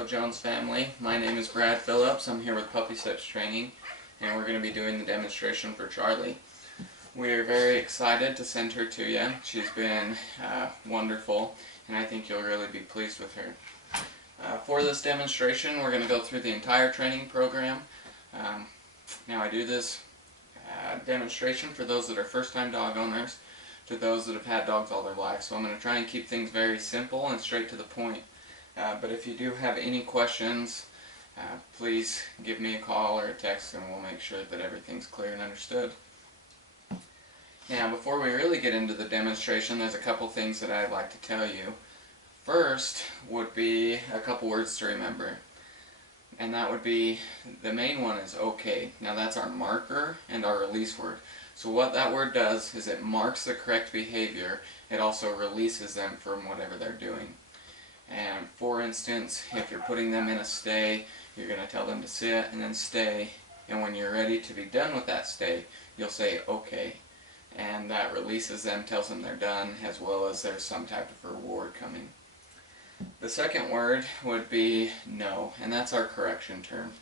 Hello Jones family, my name is Brad Phillips. I'm here with Puppy Steps Training and we're going to be doing the demonstration for Charlie. We're very excited to send her to you. She's been wonderful and I think you'll really be pleased with her. For this demonstration we're going to go through the entire training program. Now I do this demonstration for those that are first-time dog owners to those that have had dogs all their life. So I'm going to try and keep things very simple and straight to the point. But if you do have any questions, please give me a call or a text and we'll make sure that everything's clear and understood. Now, before we really get into the demonstration, there's a couple things that I'd like to tell you. First would be a couple words to remember. And that would be, the main one is okay. Now that's our marker and our release word. So what that word does is it marks the correct behavior. It also releases them from whatever they're doing. And for instance, if you're putting them in a stay, you're going to tell them to sit and then stay. And when you're ready to be done with that stay, you'll say okay. And that releases them, tells them they're done, as well as there's some type of reward coming. The second word would be no, and that's our correction term.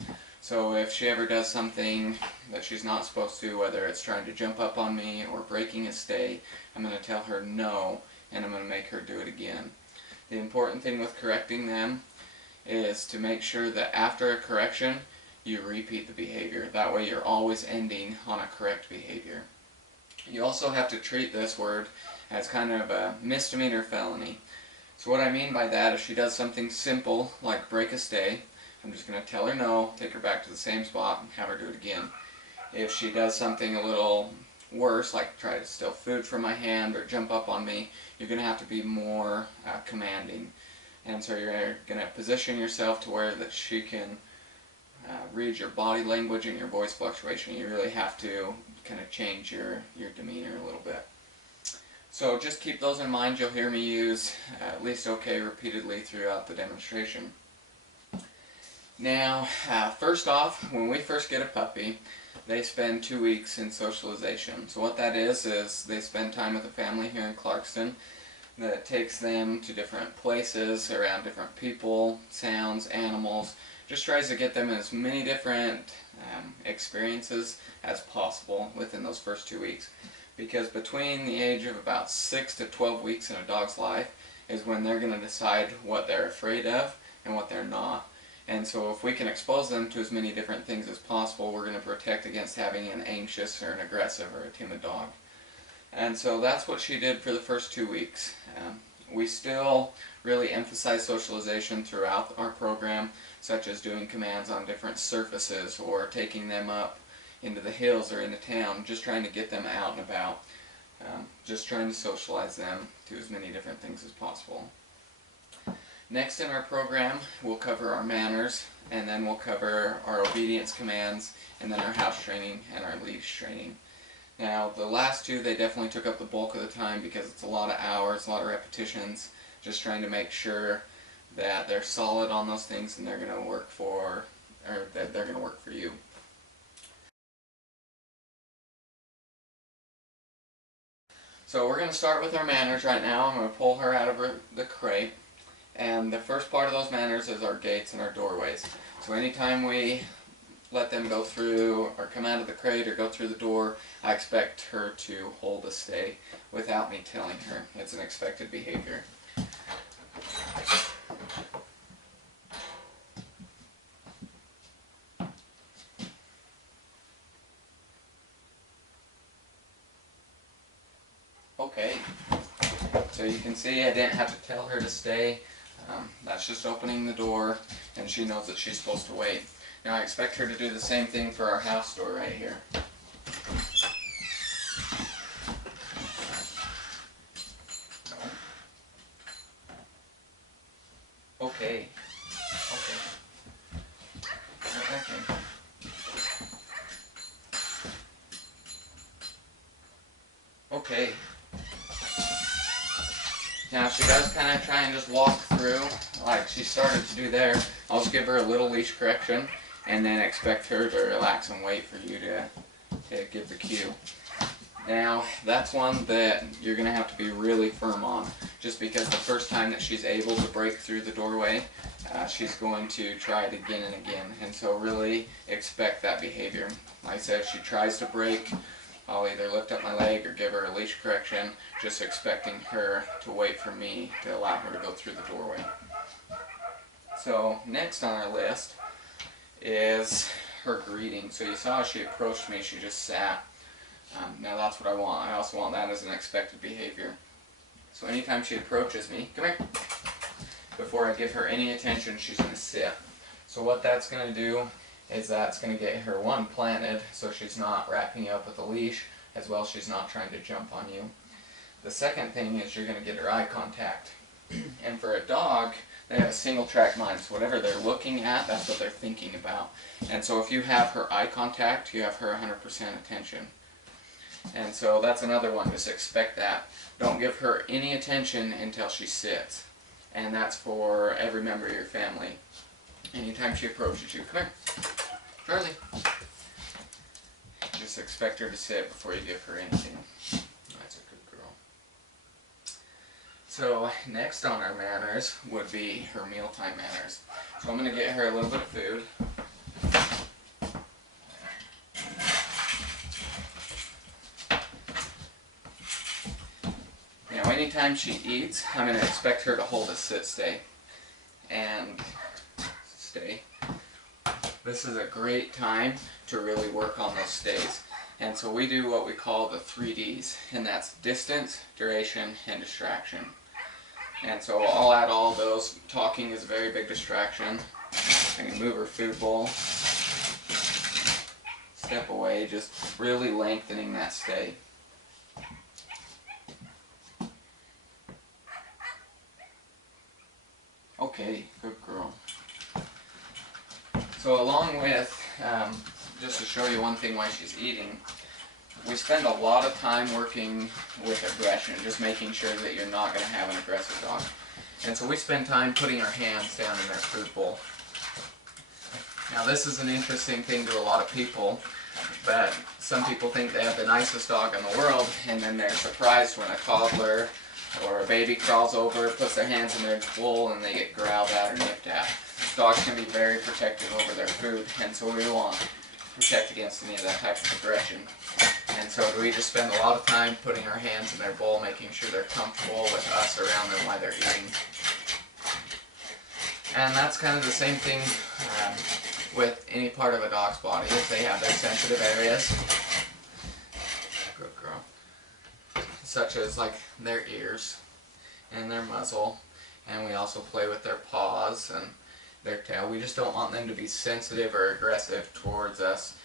So if she ever does something that she's not supposed to, whether it's trying to jump up on me or breaking a stay, I'm going to tell her no, and I'm going to make her do it again. The important thing with correcting them is to make sure that after a correction, you repeat the behavior. That way you're always ending on a correct behavior. You also have to treat this word as kind of a misdemeanor felony. So what I mean by that, if she does something simple, like break a stay, I'm just going to tell her no, take her back to the same spot, and have her do it again. If she does something a little worse, like try to steal food from my hand or jump up on me, you're going to have to be more commanding. And so you're going to position yourself to where that she can read your body language and your voice fluctuation. You really have to kind of change your demeanor a little bit. So just keep those in mind. You'll hear me use at least okay repeatedly throughout the demonstration. Now, first off, when we first get a puppy, they spend 2 weeks in socialization. So what that is they spend time with a family here in Clarkston that takes them to different places, around different people, sounds, animals, just tries to get them as many different experiences as possible within those first 2 weeks. Because between the age of about 6 to 12 weeks in a dog's life is when they're going to decide what they're afraid of and what they're not. And so if we can expose them to as many different things as possible, we're going to protect against having an anxious or an aggressive or a timid dog. And so that's what she did for the first 2 weeks. We still really emphasize socialization throughout our program, such as doing commands on different surfaces or taking them up into the hills or into town, just trying to get them out and about, just trying to socialize them to as many different things as possible. Next in our program, we'll cover our manners, and then we'll cover our obedience commands, and then our house training and our leash training. Now, the last two, they definitely took up the bulk of the time because it's a lot of hours, a lot of repetitions, just trying to make sure that they're solid on those things and they're going to work for, or that they're going to work for you. So we're going to start with our manners right now. I'm going to pull her out of the crate. And the first part of those manners is our gates and our doorways. So anytime we let them go through or come out of the crate or go through the door, I expect her to hold a stay without me telling her. It's an expected behavior. Okay, so you can see I didn't have to tell her to stay. That's just opening the door, and she knows that she's supposed to wait. Now I expect her to do the same thing for our house door right here. Okay. Okay. Okay. Okay. Now if she does kind of try and just walk through, like she started to do there, I'll just give her a little leash correction and then expect her to relax and wait for you to give the cue. Now, that's one that you're going to have to be really firm on, just because the first time that she's able to break through the doorway, she's going to try it again and again, and so really expect that behavior. Like I said, if she tries to break, I'll either lift up my leg or give her a leash correction, just expecting her to wait for me to allow her to go through the doorway. So next on our list is her greeting. So you saw as she approached me, she just sat. Now that's what I want. I also want that as an expected behavior. So anytime she approaches me, come here, before I give her any attention, she's going to sit. So what that's going to do is that's going to get her, one, planted, so she's not wrapping you up with a leash, as well as she's not trying to jump on you. The second thing is you're going to get her eye contact. And for a dog, they have a single track mind, so whatever they're looking at, that's what they're thinking about. And so if you have her eye contact, you have her 100% attention. And so that's another one, just expect that. Don't give her any attention until she sits. And that's for every member of your family. Anytime she approaches you, come here, Charlie. Just expect her to sit before you give her anything. That's a good girl. So next on our manners would be her mealtime manners. So I'm going to get her a little bit of food. Now anytime she eats, I'm going to expect her to hold a sit-stay. And stay. This is a great time to really work on those stays. And so we do what we call the 3 Ds, and that's distance, duration, and distraction. And so I'll add all those. Talking is a very big distraction. I can move her food bowl, step away, just really lengthening that stay. Okay, good girl. So along with, just to show you one thing why she's eating, we spend a lot of time working with aggression, just making sure that you're not going to have an aggressive dog. And so we spend time putting our hands down in their food bowl. Now this is an interesting thing to a lot of people, but some people think they have the nicest dog in the world, and then they're surprised when a toddler or a baby crawls over, puts their hands in their bowl, and they get growled at or nipped at. Dogs can be very protective over their food, and so we want to protect against any of that type of aggression. And so we just spend a lot of time putting our hands in their bowl, making sure they're comfortable with us around them while they're eating. And that's kind of the same thing with any part of a dog's body. If they have their sensitive areas, good girl, such as like their ears and their muzzle, and we also play with their paws and their tail. We just don't want them to be sensitive or aggressive towards us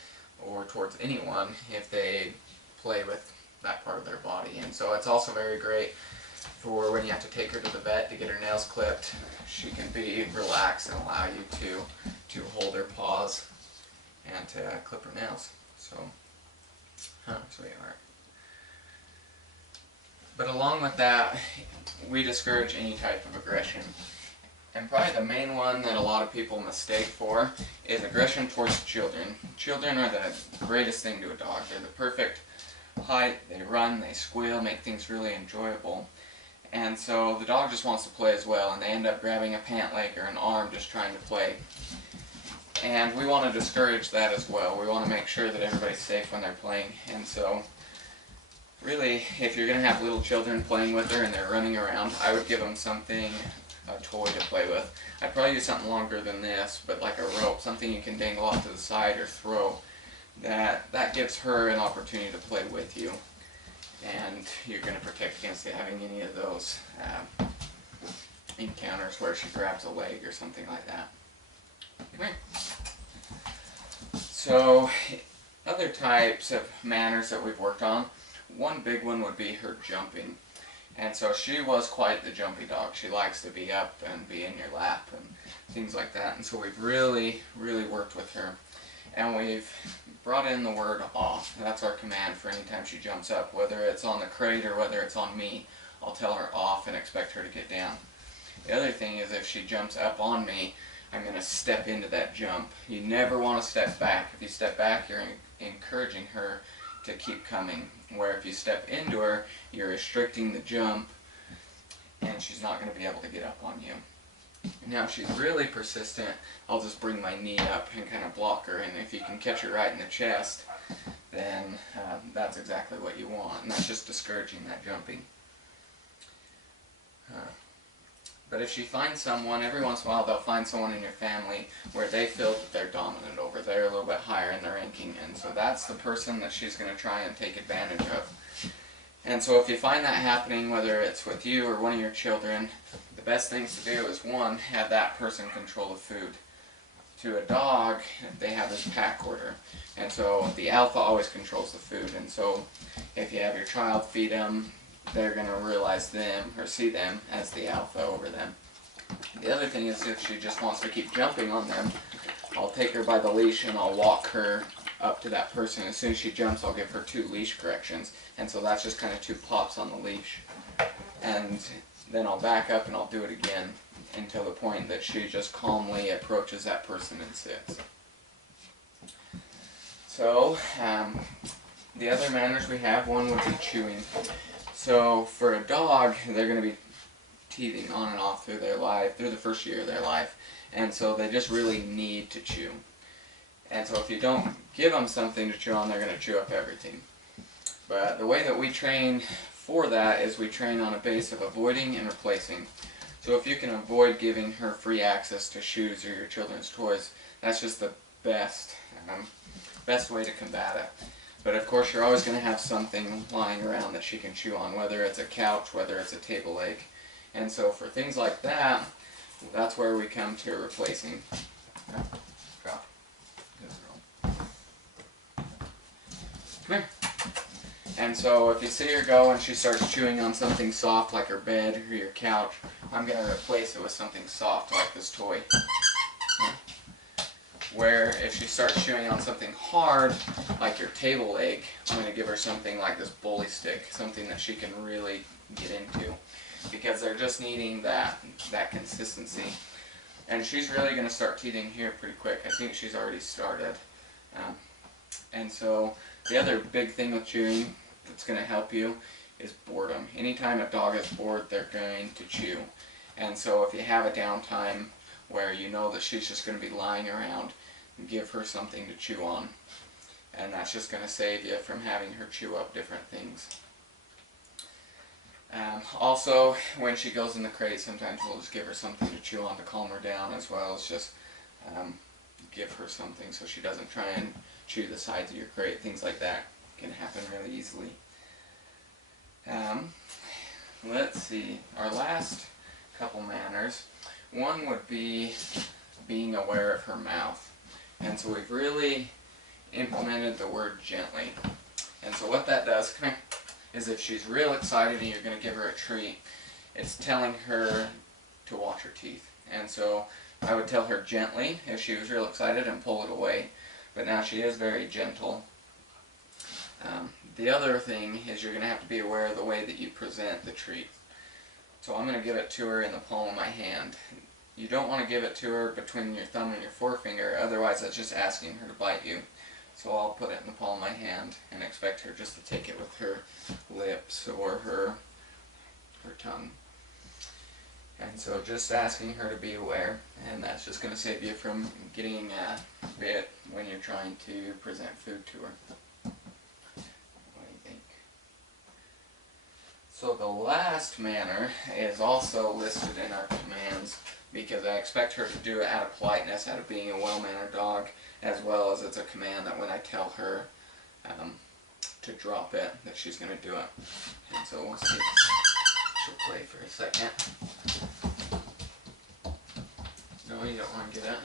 or towards anyone if they play with that part of their body. And so it's also very great for when you have to take her to the vet to get her nails clipped. She can be relaxed and allow you to hold her paws and to clip her nails. So, sweetheart. But along with that, we discourage any type of aggression. And probably the main one that a lot of people mistake for is aggression towards children. Children are the greatest thing to a dog. They're the perfect height, they run, they squeal, make things really enjoyable. And so the dog just wants to play as well, and they end up grabbing a pant leg or an arm just trying to play. And we want to discourage that as well. We want to make sure that everybody's safe when they're playing. And so really, if you're going to have little children playing with her and they're running around, I would give them something, a toy to play with. I'd probably use something longer than this, but like a rope, something you can dangle off to the side or throw. That gives her an opportunity to play with you, and you're going to protect against having any of those encounters where she grabs a leg or something like that. Come here. So, other types of manners that we've worked on, one big one would be her jumping. And so she was quite the jumpy dog. She likes to be up and be in your lap and things like that. And so we've really, really worked with her. And we've brought in the word off. That's our command for any time she jumps up. Whether it's on the crate or whether it's on me, I'll tell her off and expect her to get down. The other thing is if she jumps up on me, I'm going to step into that jump. You never want to step back. If you step back, you're encouraging her to keep coming. Where if you step into her, you're restricting the jump, and she's not going to be able to get up on you. Now, if she's really persistent, I'll just bring my knee up and kind of block her, and if you can catch her right in the chest, then that's exactly what you want, and that's just discouraging that jumping. But if she finds someone, every once in a while they'll find someone in your family where they feel that they're dominant over, they're a little bit higher in their ranking, and so that's the person that she's going to try and take advantage of. And so if you find that happening, whether it's with you or one of your children, the best things to do is, one, have that person control the food. To a dog, they have this pack order, and so the alpha always controls the food, and so if you have your child feed them, they're going to realize them or see them as the alpha over them. The other thing is, if she just wants to keep jumping on them, I'll take her by the leash and I'll walk her up to that person. As soon as she jumps, I'll give her 2 leash corrections, and so that's just kind of 2 pops on the leash. And then I'll back up and I'll do it again until the point that she just calmly approaches that person and sits. So, the other manners we have, one would be chewing. So for a dog, they're going to be teething on and off through their life, through the first year of their life, and so they just really need to chew. And so if you don't give them something to chew on, they're going to chew up everything. But the way that we train for that is we train on a base of avoiding and replacing. So if you can avoid giving her free access to shoes or your children's toys, that's just the best way to combat it. But of course you're always going to have something lying around that she can chew on, whether it's a couch, whether it's a table leg. And so for things like that, that's where we come to replacing. Drop. Come here. And so if you see her go and she starts chewing on something soft like her bed or your couch, I'm going to replace it with something soft like this toy. Where if she starts chewing on something hard like your table leg, I'm going to give her something like this bully stick, something that she can really get into, because they're just needing that consistency. And she's really going to start teething here pretty quick. I think she's already started. And so the other big thing with chewing that's going to help you is boredom. Anytime a dog is bored, they're going to chew. And so if you have a downtime where you know that she's just going to be lying around, give her something to chew on. And that's just going to save you from having her chew up different things. Also, when she goes in the crate, sometimes we'll just give her something to chew on to calm her down, as well as just give her something so she doesn't try and chew the sides of your crate. Things like that can happen really easily. Let's see, our last couple manners. One would be being aware of her mouth. And so we've really implemented the word gently. And so what that does, come here, is if she's real excited and you're going to give her a treat, it's telling her to watch her teeth. And so I would tell her gently if she was real excited and pull it away. But now she is very gentle. The other thing is you're going to have to be aware of the way that you present the treat. So I'm going to give it to her in the palm of my hand. You don't want to give it to her between your thumb and your forefinger, otherwise that's just asking her to bite you. So I'll put it in the palm of my hand and expect her just to take it with her lips or her tongue. And so just asking her to be aware, and that's just going to save you from getting bit when you're trying to present food to her. What do you think? So the last manner is also listed in our commands, because I expect her to do it out of politeness, out of being a well-mannered dog, as well as it's a command that when I tell her to drop it, that she's going to do it. And so we'll see. She'll play for a second. No, you don't want to get it.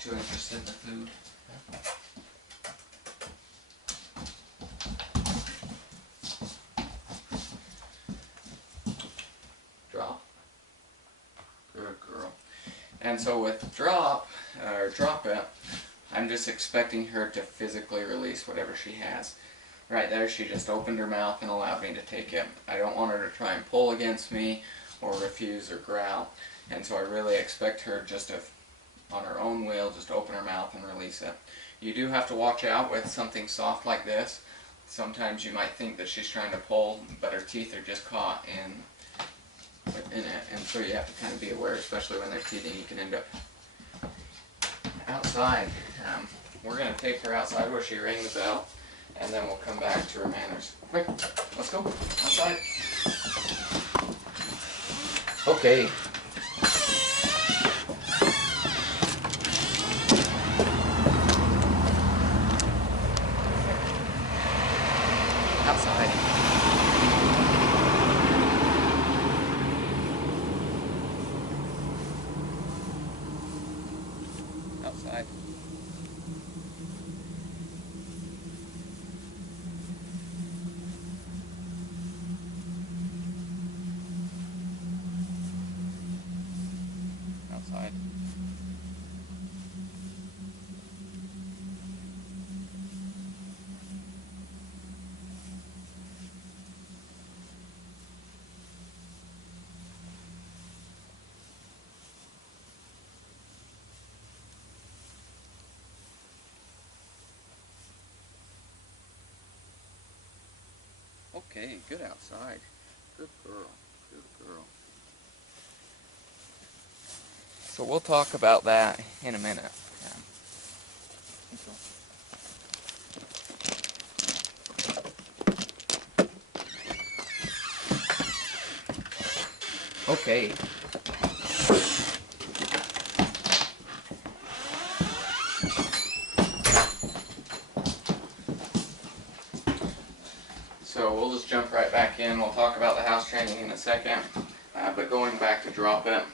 Too interested in the food. Drop. Good girl. And so with drop it, I'm just expecting her to physically release whatever she has. Right there, she just opened her mouth and allowed me to take it. I don't want her to try and pull against me or refuse or growl. And so I really expect her just to, on her own will, just open her mouth and release it. You do have to watch out with something soft like this. sometimes you might think that she's trying to pull, but her teeth are just caught in it, and so you have to kind of be aware, especially when they're teething. You can end up outside. We're going to take her outside where she rang the bell, and then we'll come back to her manners. Quick, let's go outside. Okay. Outside. Outside. Outside. Okay, good outside. Good girl. Good girl. So we'll talk about that in a minute. Okay. So we'll just jump right back in. We'll talk about the house training in a second. But going back to drop it,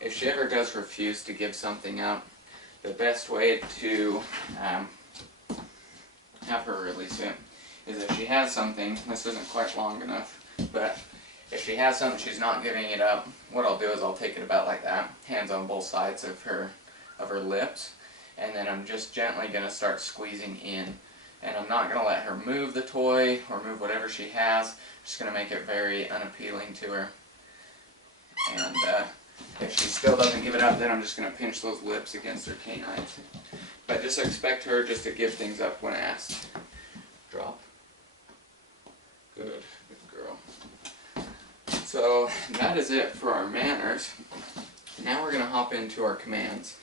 if she ever does refuse to give something up, the best way to have her release it is if she has something, this isn't quite long enough, but if she has something she's not giving it up, what I'll do is I'll take it about like that, hands on both sides of her lips, and then I'm just gently going to start squeezing in. And I'm not going to let her move the toy or move whatever she has. I'm just going to make it very unappealing to her. And if she still doesn't give it up, then I'm just going to pinch those lips against her canines. But just expect her just to give things up when asked. Drop. Good. Good girl. So that is it for our manners. Now we're going to hop into our commands.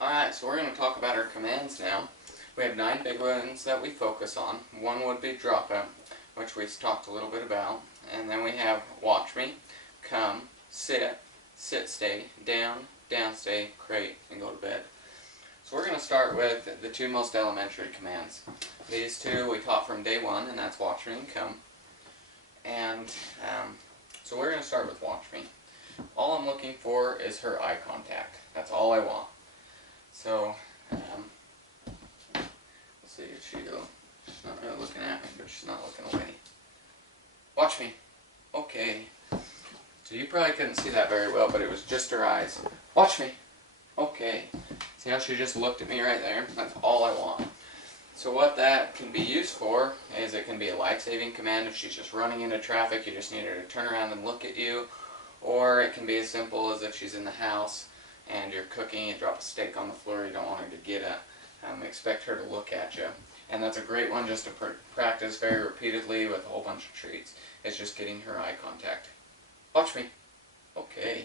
Alright, so we're going to talk about our commands now. We have 9 big ones that we focus on. One would be drop it, which we talked a little bit about. And then we have watch me, come, sit, sit stay, down, down stay, crate, and go to bed. So we're going to start with the 2 most elementary commands. These 2 we taught from day 1, and that's watch me and come. And so we're going to start with watch me. All I'm looking for is her eye contact. That's all I want. So, let's see if she's not really looking at me, but she's not looking away. Watch me. Okay. So you probably couldn't see that very well, but it was just her eyes. Watch me. Okay. See how she just looked at me right there? That's all I want. So what that can be used for is it can be a life-saving command if she's just running into traffic, you just need her to turn around and look at you. Or it can be as simple as if she's in the house and you're cooking, you drop a steak on the floor, you don't want her to get it. Expect her to look at you. And that's a great one just to practice very repeatedly with a whole bunch of treats. It's just getting her eye contact. Watch me. Okay.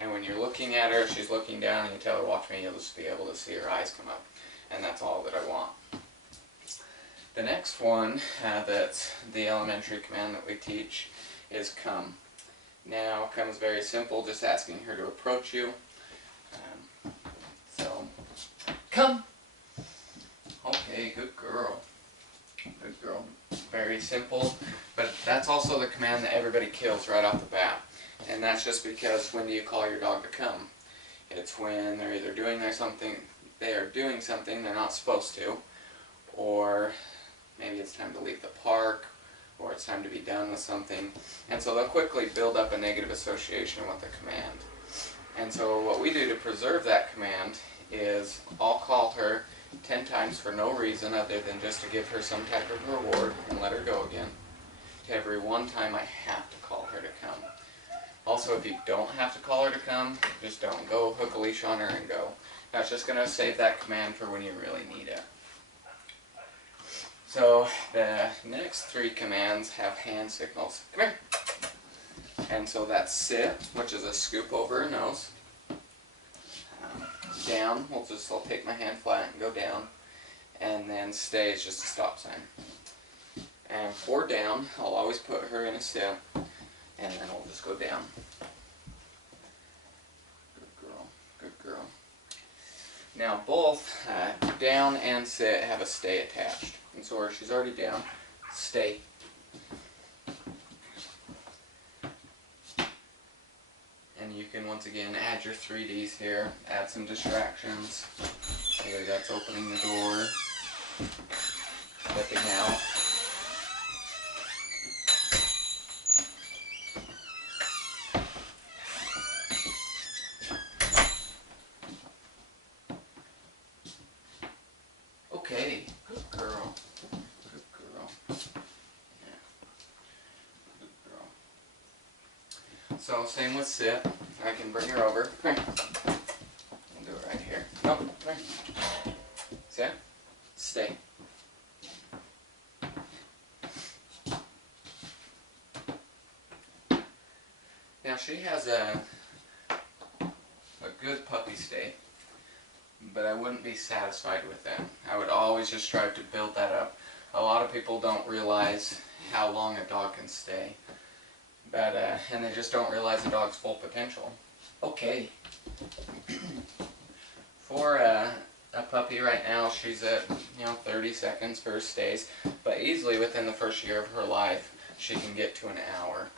And when you're looking at her, if she's looking down and you tell her watch me, you'll just be able to see her eyes come up. And that's all that I want. The next one that's the elementary command that we teach is come. Now, come is very simple, just asking her to approach you. So, come! Okay, good girl. Good girl. Very simple, but that's also the command that everybody kills right off the bat. And that's just because when do you call your dog to come? It's when they're either doing something they're not supposed to, or maybe it's time to leave the park, or it's time to be done with something. And so they'll quickly build up a negative association with the command. And so what we do to preserve that command is I'll call her 10 times for no reason other than just to give her some type of reward and let her go again. To every 1 time I have to call her to come. Also, if you don't have to call her to come, just don't. Go hook a leash on her and go. I was just going to save that command for when you really need it. So the next 3 commands have hand signals. Come here. And so that's sit, which is a scoop over her nose. Down, I'll take my hand flat and go down. And then stay is just a stop sign. And for down, I'll always put her in a sit, and then I'll just go down. Good girl, good girl. Now both down and sit have a stay attached. And so where she's already down, stay. And you can once again add your 3Ds here, add some distractions. Maybe that's opening the door, stepping out. Okay, good girl. Good girl. Yeah. Good girl. So same with sit. I can bring her over. Come here. I'll do it right here. No, come here. Sit. Stay. Now she has a good puppy stay, but I wouldn't be satisfied with that. I would always just strive to build that up. A lot of people don't realize how long a dog can stay, but and they just don't realize a dog's full potential. Okay. For a puppy right now, she's at 30 seconds for her stays, but easily within the first year of her life, she can get to an hour.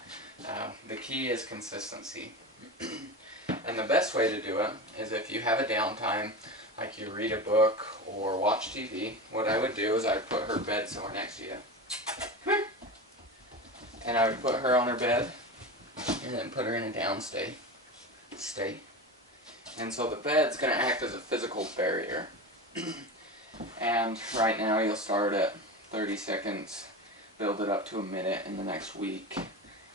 The key is consistency. And the best way to do it is if you have a downtime, like you read a book or watch TV, what I would do is I'd put her bed somewhere next to you. Come here. And I would put her on her bed and then put her in a down stay. Stay. And so the bed's going to act as a physical barrier. And right now you'll start at 30 seconds, build it up to a minute in the next week,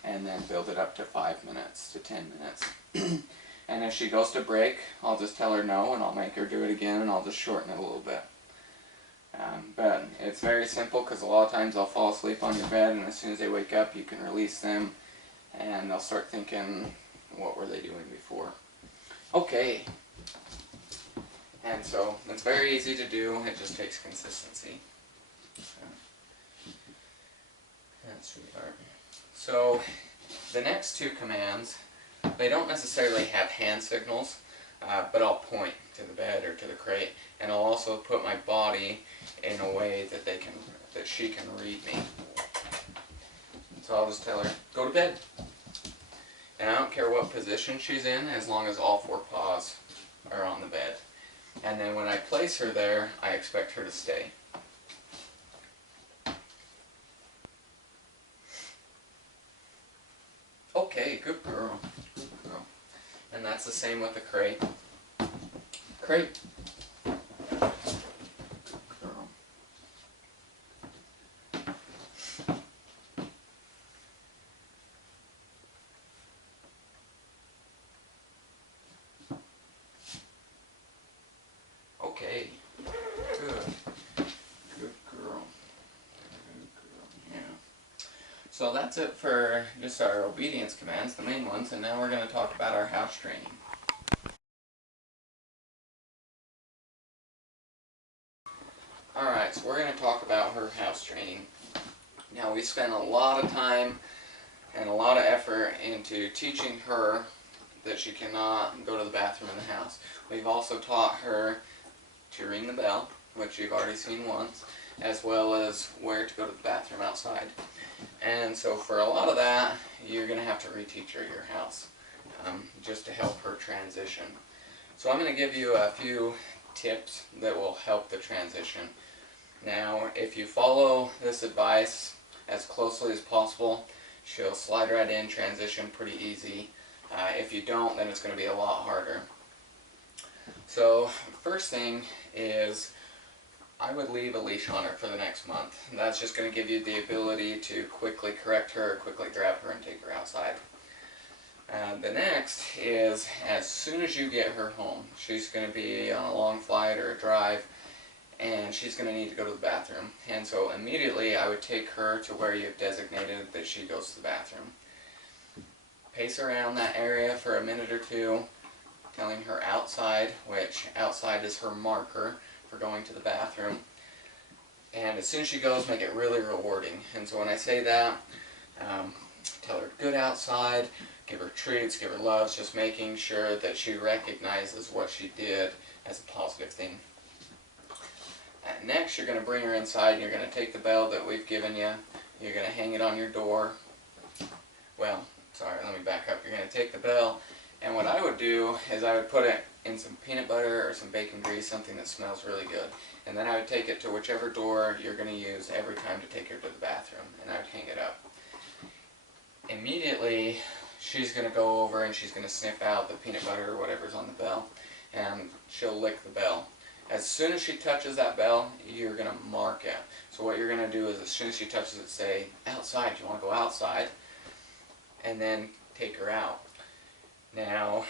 and then build it up to 5 minutes to 10 minutes. And if she goes to break, I'll just tell her no, and I'll make her do it again, and I'll just shorten it a little bit. But it's very simple, because a lot of times they'll fall asleep on your bed, and as soon as they wake up, you can release them, and they'll start thinking, what were they doing before? Okay. And so, it's very easy to do, it just takes consistency. That's sweetheart. So, the next 2 commands, they don't necessarily have hand signals, but I'll point to the bed or to the crate, and I'll also put my body in a way that she can read me. So I'll just tell her, go to bed. And I don't care what position she's in, as long as all 4 paws are on the bed. And then when I place her there, I expect her to stay. Okay, good girl. Good girl. And that's the same with the crate. Crate. Good girl. Okay. Good. Good girl. Good girl. Yeah. So that's it for just our obedience commands, the main ones, and now we're going to talk about our house training. Alright, so we're going to talk about her house training. Now we spent a lot of time and a lot of effort into teaching her that she cannot go to the bathroom in the house. We've also taught her to ring the bell, which you've already seen once, as well as where to go to the bathroom outside. And so for a lot of that, you're going to have to reteach her your house, just to help her transition. So I'm going to give you a few tips that will help the transition. Now, if you follow this advice as closely as possible, she'll slide right in, transition pretty easy. If you don't, then it's going to be a lot harder. So, first thing is, I would leave a leash on her for the next month. That's just going to give you the ability to quickly correct her, quickly grab her, and take her outside. The next is as soon as you get her home. She's going to be on a long flight or a drive, and she's going to need to go to the bathroom. And so immediately I would take her to where you've designated that she goes to the bathroom. Pace around that area for a minute or two, telling her outside, which outside is her marker for going to the bathroom. And as soon as she goes, make it really rewarding. And so when I say that, tell her good outside, give her treats, give her loves, just making sure that she recognizes what she did as a positive thing. Next, you're going to bring her inside, and you're going to take the bell that we've given you. You're going to hang it on your door. Well, sorry, let me back up. You're going to take the bell, and what I would do is I would put it in some peanut butter or some bacon grease, something that smells really good. And then I would take it to whichever door you're going to use every time to take her to the bathroom, and I would hang it up. Immediately, she's going to go over and she's going to sniff out the peanut butter or whatever's on the bell, and she'll lick the bell. As soon as she touches that bell, you're going to mark it. So what you're going to do is as soon as she touches it, say, outside, you want to go outside, and then take her out. Now,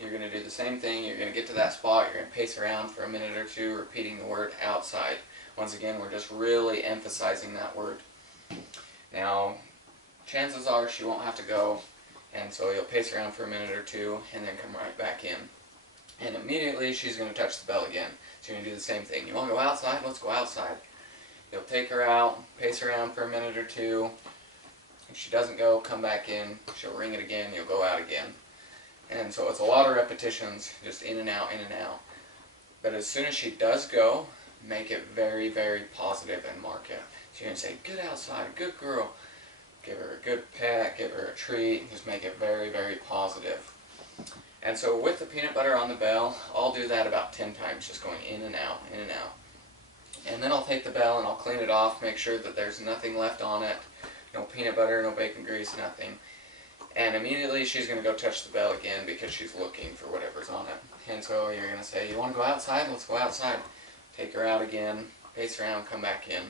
you're going to do the same thing. You're going to get to that spot, you're going to pace around for a minute or two, repeating the word outside. Once again, we're just really emphasizing that word. Now, chances are she won't have to go, and so you'll pace around for a minute or two, and then come right back in. And immediately she's going to touch the bell again. So you're going to do the same thing. You want to go outside? Let's go outside. You'll take her out, pace around for a minute or two. If she doesn't go, come back in. She'll ring it again, you'll go out again. And so it's a lot of repetitions, just in and out, in and out. But as soon as she does go, make it very, very positive and mark it. So you're going to say, good outside, good girl. Give her a good pet, give her a treat, just make it very, very positive. And so with the peanut butter on the bell, I'll do that about 10 times, just going in and out, in and out. And then I'll take the bell and I'll clean it off, make sure that there's nothing left on it. No peanut butter, no bacon grease, nothing. And immediately she's going to go touch the bell again because she's looking for whatever's on it. And so you're going to say, you want to go outside? Let's go outside. Take her out again, pace around, come back in.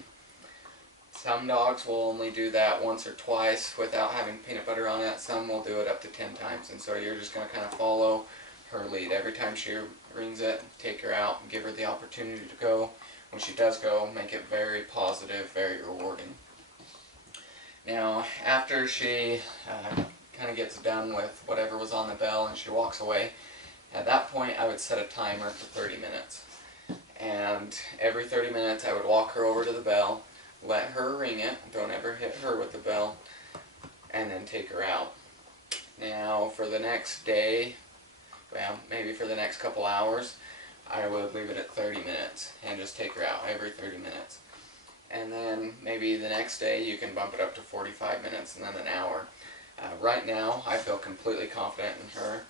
Some dogs will only do that once or twice without having peanut butter on it. Some will do it up to 10 times. And so you're just going to kind of follow her lead. Every time she rings it, take her out and give her the opportunity to go. When she does go, make it very positive, very rewarding. Now, after she kind of gets done with whatever was on the bell and she walks away, at that point I would set a timer for 30 minutes. And every 30 minutes I would walk her over to the bell, let her ring it, don't ever hit her with the bell, and then take her out. Now for the next day, well, maybe for the next couple hours, I would leave it at 30 minutes and just take her out every 30 minutes. And then maybe the next day you can bump it up to 45 minutes and then an hour. Right now I feel completely confident in her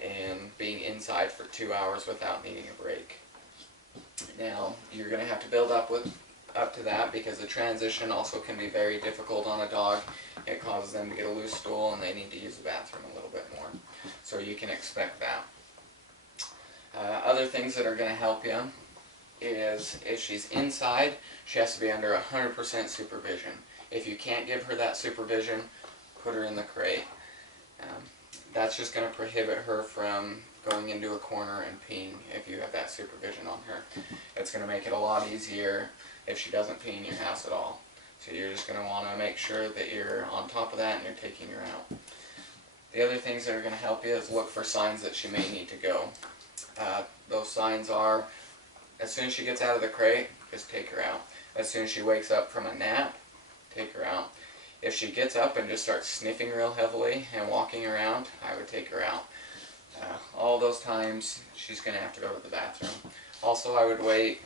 in being inside for 2 hours without needing a break. Now you're going to have to build up to that because the transition also can be very difficult on a dog. It causes them to get a loose stool and they need to use the bathroom a little bit more. So you can expect that. Other things that are going to help you is if she's inside, she has to be under 100% supervision. If you can't give her that supervision, put her in the crate. That's just going to prohibit her from going into a corner and peeing if you have that supervision on her. It's going to make it a lot easier if she doesn't pee in your house at all. So you're just going to want to make sure that you're on top of that and you're taking her out. The other things that are going to help you is look for signs that she may need to go. Those signs are, as soon as she gets out of the crate, just take her out. As soon as she wakes up from a nap, take her out. If she gets up and just starts sniffing real heavily and walking around, I would take her out. All those times, she's going to have to go to the bathroom. Also, I would wait,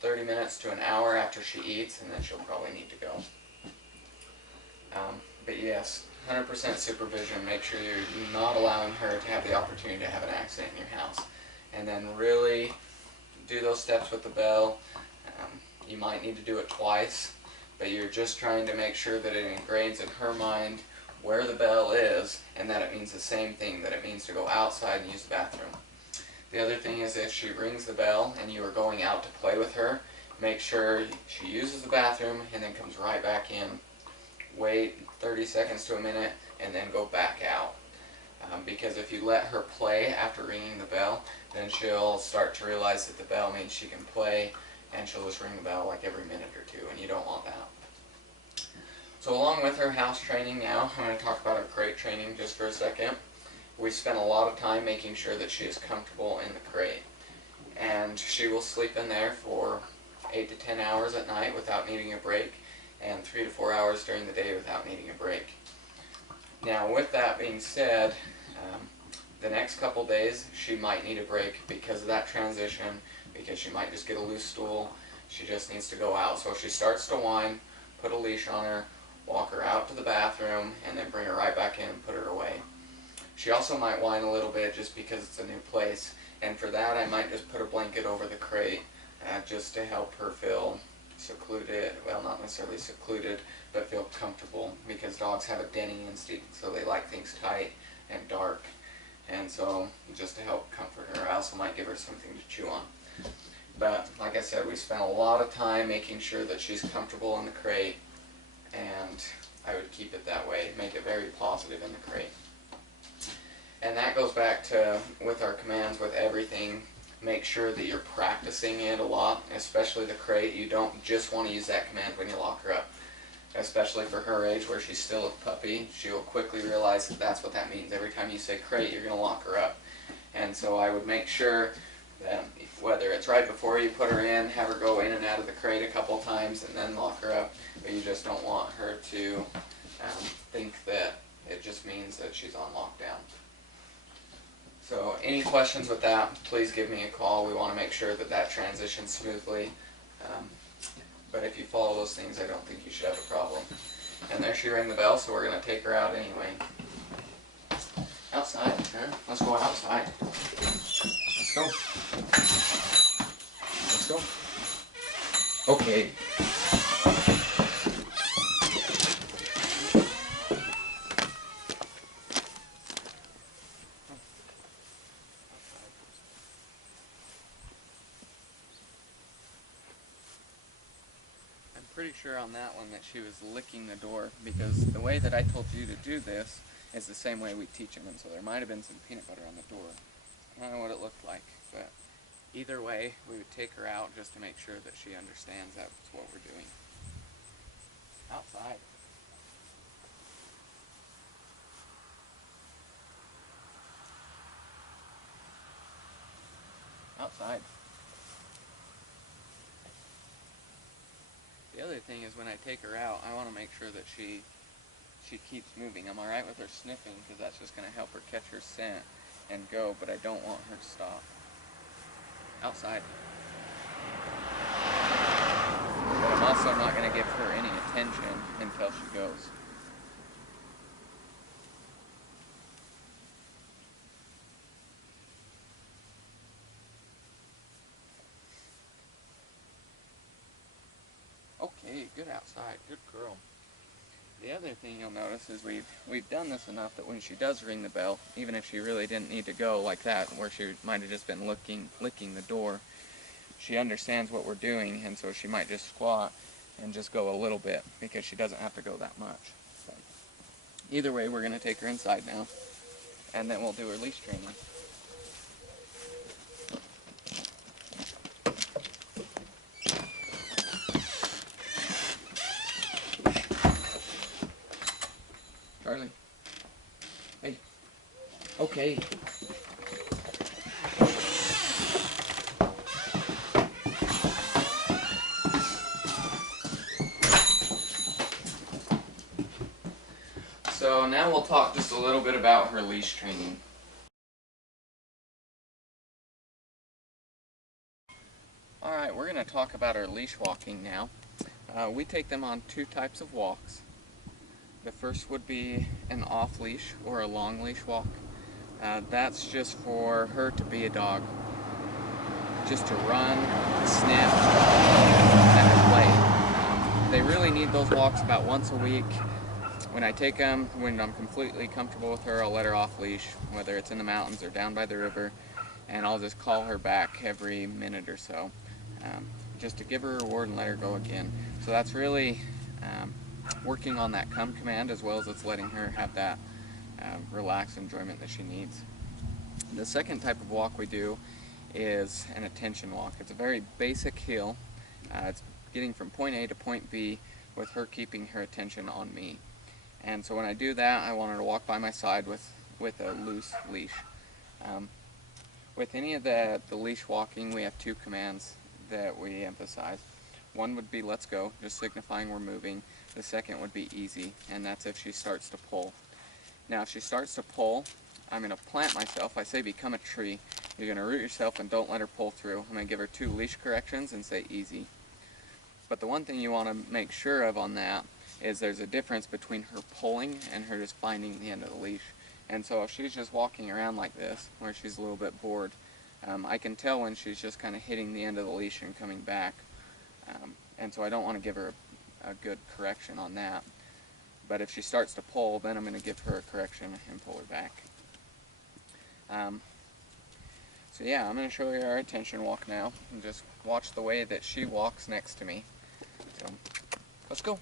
30 minutes to an hour after she eats, and then she'll probably need to go. But yes, 100% supervision. Make sure you're not allowing her to have the opportunity to have an accident in your house. And then really do those steps with the bell. You might need to do it twice, but you're just trying to make sure that it ingrains in her mind where the bell is and that it means the same thing, that it means to go outside and use the bathroom. The other thing is if she rings the bell and you are going out to play with her, make sure she uses the bathroom and then comes right back in. Wait 30 seconds to a minute and then go back out. because if you let her play after ringing the bell, then she'll start to realize that the bell means she can play, and she'll just ring the bell like every minute or two, and you don't want that. So along with her house training now, I'm going to talk about her crate training just for a second. We spent a lot of time making sure that she is comfortable in the crate. And she will sleep in there for 8 to 10 hours at night without needing a break, and 3 to 4 hours during the day without needing a break. Now with that being said, the next couple days she might need a break because of that transition, because she might just get a loose stool. She just needs to go out. So if she starts to whine, put a leash on her, walk her out to the bathroom, and then bring her right back in and put her away. She also might whine a little bit just because it's a new place, and for that I might just put a blanket over the crate just to help her feel secluded, well, not necessarily secluded, but feel comfortable, because dogs have a denning instinct, so they like things tight and dark, and so just to help comfort her. I also might give her something to chew on. But like I said, we spent a lot of time making sure that she's comfortable in the crate, and I would keep it that way, make it very positive in the crate. And that goes back to, with our commands, with everything, make sure that you're practicing it a lot, especially the crate. You don't just want to use that command when you lock her up. Especially for her age, where she's still a puppy, she will quickly realize that that's what that means. Every time you say crate, you're going to lock her up. And so I would make sure that whether it's right before you put her in, have her go in and out of the crate a couple times and then lock her up, but you just don't want her to think that it just means that she's on lockdown. So any questions with that, please give me a call. We want to make sure that that transitions smoothly. But if you follow those things, I don't think you should have a problem. And there she rang the bell, so we're going to take her out anyway. Outside, huh? Let's go outside. Let's go. Let's go. Okay. Pretty sure on that one that she was licking the door, because the way that I told you to do this is the same way we teach them, and so there might have been some peanut butter on the door. I don't know what it looked like, but either way we would take her out just to make sure that she understands that's what we're doing. Outside. Outside. The other thing is when I take her out, I want to make sure that she keeps moving. I'm alright with her sniffing because that's just going to help her catch her scent and go, but I don't want her to stop. Outside. But I'm also not going to give her any attention until she goes. Okay, good outside, good girl. The other thing you'll notice is we've done this enough that when she does ring the bell, even if she really didn't need to go like that, where she might have just been licking the door, she understands what we're doing, and so she might just squat and just go a little bit, because she doesn't have to go that much. So, either way, we're going to take her inside now, and then we'll do her leash training. Charlie. Hey. Okay. So now we'll talk just a little bit about her leash training. Alright, we're going to talk about our leash walking now. We take them on two types of walks. The first would be an off-leash or a long leash walk. That's just for her to be a dog. Just to run, to sniff, and to play. They really need those walks about once a week. When I take them, when I'm completely comfortable with her, I'll let her off leash, whether it's in the mountains or down by the river, and I'll just call her back every minute or so, just to give her a reward and let her go again. So that's really working on that come command, as well as it's letting her have that relaxed enjoyment that she needs. The second type of walk we do is an attention walk. It's a very basic heel. It's getting from point A to point B with her keeping her attention on me. And so when I do that, I want her to walk by my side with a loose leash. With any of the leash walking, we have two commands that we emphasize. One would be let's go, just signifying we're moving. The second would be easy, and that's if she starts to pull. Now if she starts to pull, I'm going to plant myself. I say become a tree. You're going to root yourself and don't let her pull through. I'm going to give her 2 leash corrections and say easy. But the one thing you want to make sure of on that is there's a difference between her pulling and her just finding the end of the leash. And so if she's just walking around like this, where she's a little bit bored, I can tell when she's just kind of hitting the end of the leash and coming back. And so I don't want to give her a good correction on that. But if she starts to pull, then I'm going to give her a correction and pull her back. So yeah, I'm going to show you our attention walk now, and just watch the way that she walks next to me. So, let's go.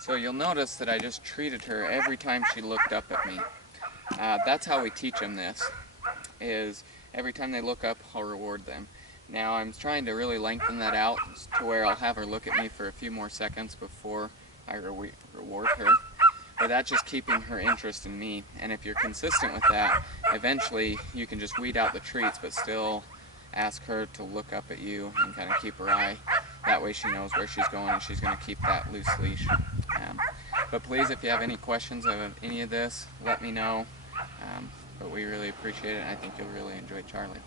So you'll notice that I just treated her every time she looked up at me. That's how we teach them this, is every time they look up, I'll reward them. Now I'm trying to really lengthen that out to where I'll have her look at me for a few more seconds before I reward her. But that's just keeping her interest in me. And if you're consistent with that, eventually you can just weed out the treats, but still ask her to look up at you and kind of keep her eye. That way she knows where she's going and she's going to keep that loose leash. But please, if you have any questions of any of this, let me know. But we really appreciate it, and I think you'll really enjoy Charley.